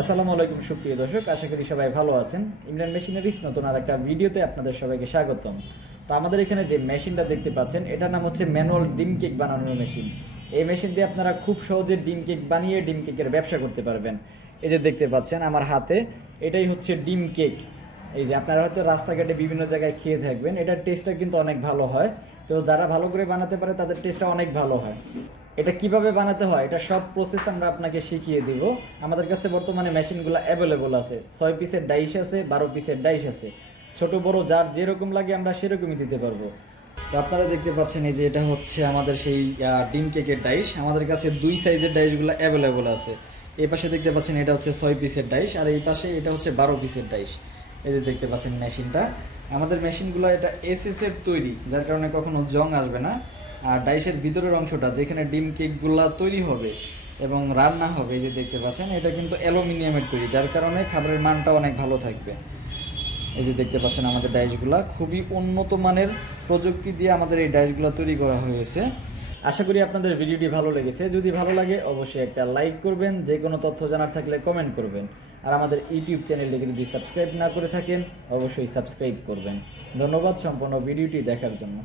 আসসালামু আলাইকুম, সুপ্রিয় দর্শক, আশা করি সবাই ভালো আছেন। ইমরান মেশিনারিজ নতুন আর একটা ভিডিওতে আপনাদের সবাইকে স্বাগতম। তো আমাদের এখানে যে মেশিনটা দেখতে পাচ্ছেন, এটার নাম হচ্ছে ম্যানুয়াল ডিম কেক বানানোর মেশিন। এই মেশিন দিয়ে আপনারা খুব সহজে ডিম কেক বানিয়ে ডিম কেকের ব্যবসা করতে পারবেন। এই যে দেখতে পাচ্ছেন আমার হাতে, এটাই হচ্ছে ডিম কেক। এই যে আপনারা হয়তো রাস্তাঘাটে বিভিন্ন জায়গায় খেয়ে থাকবেন, এটার টেস্টটা কিন্তু অনেক ভালো হয়। তো যারা ভালো করে বানাতে পারে, তাদের টেস্টটা অনেক ভালো হয়। এটা কীভাবে বানাতে হয়, এটা সব প্রসেস আমরা আপনাকে শিখিয়ে দিব। আমাদের কাছে বর্তমানে মেশিনগুলো অ্যাভেলেবল আছে। ছয় পিসের ডাইশ আছে, বারো পিসের ডাইশ আছে। ছোট, বড়, যার যেরকম লাগে আমরা সেরকমই দিতে পারব। তো আপনারা দেখতে পাচ্ছেন এই যে এটা হচ্ছে আমাদের সেই ডিম কেকের ডাইশ আমাদের কাছে দুই সাইজের ডাইশগুলো অ্যাভেলেবল আছে। এই পাশে দেখতে পাচ্ছেন এটা হচ্ছে ছয় পিসের ডাইশ আর এই পাশে এটা হচ্ছে বারো পিসের ডাইশ এই যে দেখতে পাচ্ছেন মেশিনটা আমাদের মেশিনগুলো এটা এসএস এর তৈরি, যার কারণে কখনো জং আসবে না। আর ডাইশের ভিতরের অংশটা যেখানে ডিম কেকগুলা তৈরি হবে এবং রান্না হবে, এই যে দেখতে পাচ্ছেন, এটা কিন্তু অ্যালুমিনিয়ামের তৈরি, যার কারণে খাবারের মানটা অনেক ভালো থাকবে। এই যে দেখতে পাচ্ছেন আমাদের ডাইসগুলা, খুবই উন্নত মানের প্রযুক্তি দিয়ে আমাদের এই ডাইসগুলো তৈরি করা হয়েছে। আশা করি আপনাদের ভিডিওটি ভালো লেগেছে। যদি ভালো লাগে, অবশ্যই একটা লাইক করবেন, যে কোনো তথ্য জানার থাকলে কমেন্ট করবেন। আর আমাদের ইউটিউব চ্যানেলটিকে যদি সাবস্ক্রাইব না করে থাকেন, অবশ্যই সাবস্ক্রাইব করবেন। ধন্যবাদ সম্পূর্ণ ভিডিওটি দেখার জন্য।